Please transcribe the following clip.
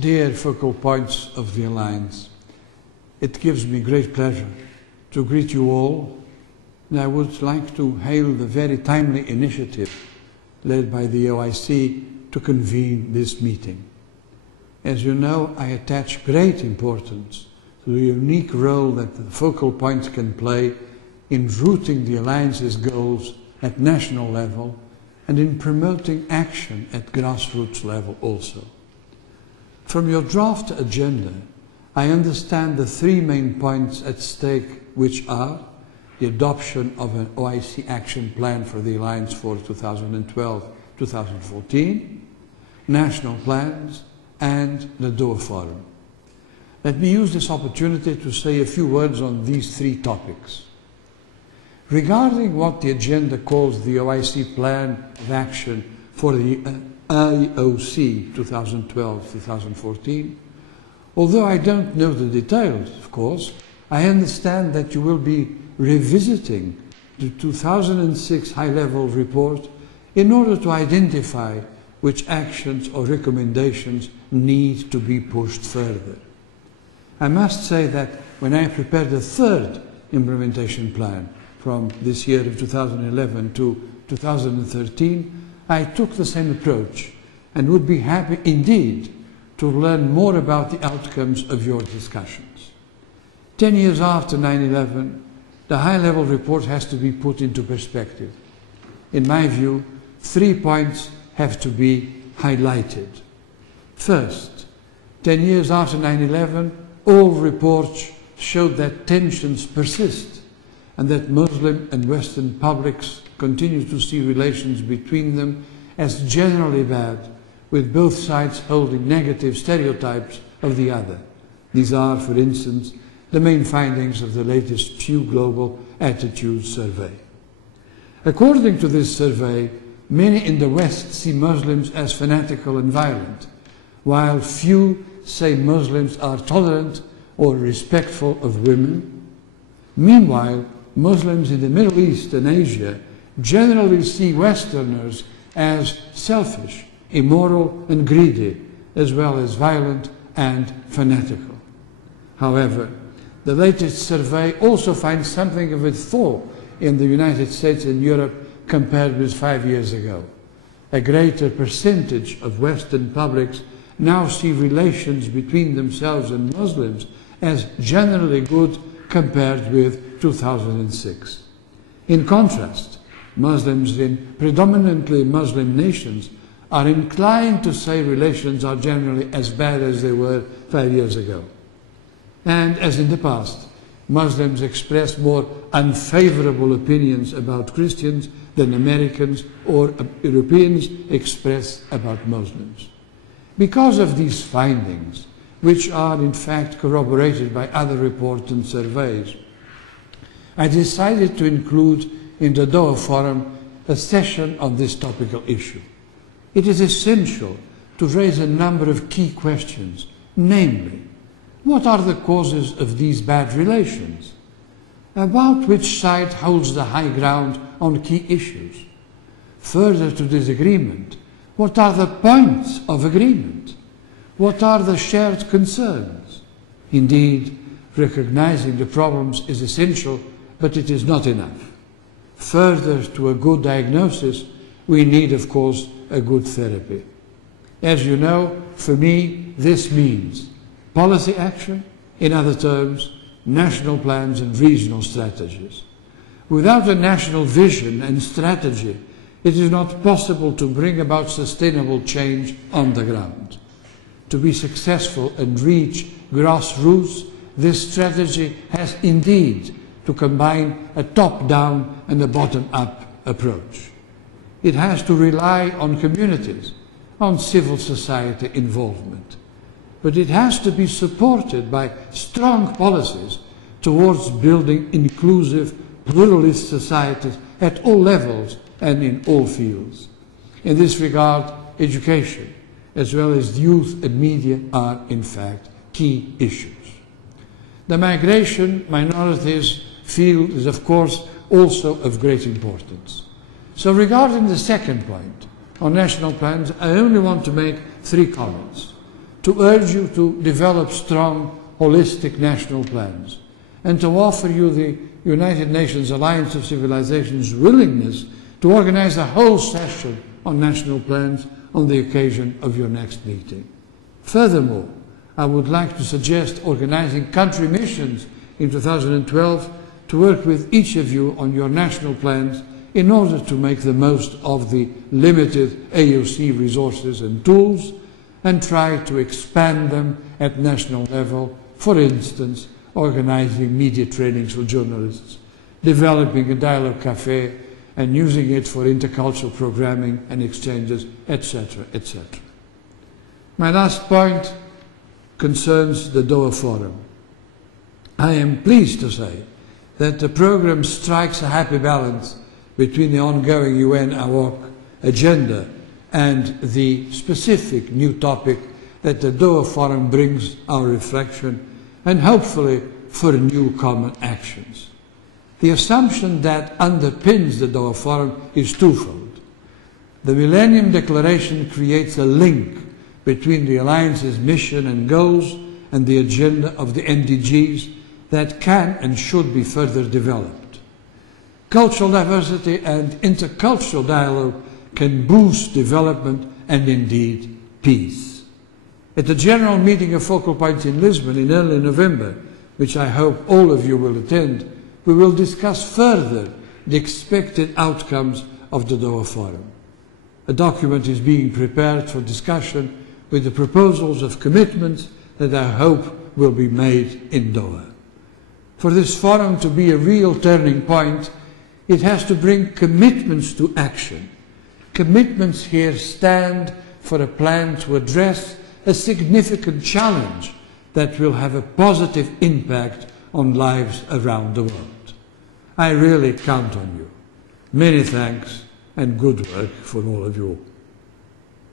Dear focal points of the Alliance, it gives me great pleasure to greet you all, and I would like to hail the very timely initiative led by the OIC to convene this meeting. As you know, I attach great importance to the unique role that the focal points can play in rooting the Alliance's goals at national level and in promoting action at grassroots level also. From your draft agenda, I understand the three main points at stake, which are the adoption of an OIC action plan for the Alliance for 2012-2014, national plans, and the Doha Forum. Let me use this opportunity to say a few words on these three topics. Regarding what the agenda calls the OIC Plan of Action for the IOC 2012-2014, although I don't know the details, of course, I understand that you will be revisiting the 2006 high-level report in order to identify which actions or recommendations need to be pushed further. I must say that when I prepared the third implementation plan from this year of 2011 to 2013, I took the same approach and would be happy indeed to learn more about the outcomes of your discussions. 10 years after 9/11, the high-level report has to be put into perspective. In my view, 3 points have to be highlighted. First, 10 years after 9/11, all reports showed that tensions persist and that Muslim and Western publics continue to see relations between them as generally bad, with both sides holding negative stereotypes of the other. These are, for instance, the main findings of the latest Pew Global Attitudes Survey. According to this survey, many in the West see Muslims as fanatical and violent, while few say Muslims are tolerant or respectful of women. Meanwhile, Muslims in the Middle East and Asia generally see Westerners as selfish, immoral and greedy, as well as violent and fanatical. However, the latest survey also finds something of a thaw in the United States and Europe compared with 5 years ago. A greater percentage of Western publics now see relations between themselves and Muslims as generally good compared with 2006. In contrast, Muslims in predominantly Muslim nations are inclined to say relations are generally as bad as they were 5 years ago. And as in the past, Muslims express more unfavorable opinions about Christians than Americans or Europeans express about Muslims. Because of these findings, which are in fact corroborated by other reports and surveys, I decided to include in the Doha Forum a session on this topical issue. It is essential to raise a number of key questions, namely, what are the causes of these bad relations? About which side holds the high ground on key issues? Further to disagreement, what are the points of agreement? What are the shared concerns? Indeed, recognizing the problems is essential, but it is not enough. Further to a good diagnosis, we need, of course, a good therapy. As you know, for me, this means policy action, in other terms, national plans and regional strategies. Without a national vision and strategy, it is not possible to bring about sustainable change on the ground. To be successful and reach grassroots, this strategy has indeed to combine a top-down and a bottom-up approach. It has to rely on communities, on civil society involvement. But it has to be supported by strong policies towards building inclusive, pluralist societies at all levels and in all fields. In this regard, education, as well as youth and media, are in fact key issues. The migration minorities field is of course also of great importance. So regarding the second point, on national plans, I only want to make 3 comments. to urge you to develop strong, holistic national plans and to offer you the United Nations Alliance of Civilizations' willingness to organize a whole session on national plans on the occasion of your next meeting. Furthermore, I would like to suggest organizing country missions in 2012 to work with each of you on your national plans in order to make the most of the limited AOC resources and tools and try to expand them at national level, for instance, organizing media trainings for journalists, developing a dialogue cafe and using it for intercultural programming and exchanges, etc., etc. My last point concerns the Doha Forum. I am pleased to say that the program strikes a happy balance between the ongoing UN AWOC agenda and the specific new topic that the Doha Forum brings our reflection and hopefully for new common actions. The assumption that underpins the Doha Forum is twofold. The Millennium Declaration creates a link between the Alliance's mission and goals and the agenda of the MDGs that can and should be further developed. Cultural diversity and intercultural dialogue can boost development and indeed peace. At the General Meeting of Focal Points in Lisbon in early November, which I hope all of you will attend, we will discuss further the expected outcomes of the Doha Forum. A document is being prepared for discussion with the proposals of commitments that I hope will be made in Doha. For this forum to be a real turning point, it has to bring commitments to action. Commitments here stand for a plan to address a significant challenge that will have a positive impact on lives around the world. I really count on you. Many thanks and good work for all of you.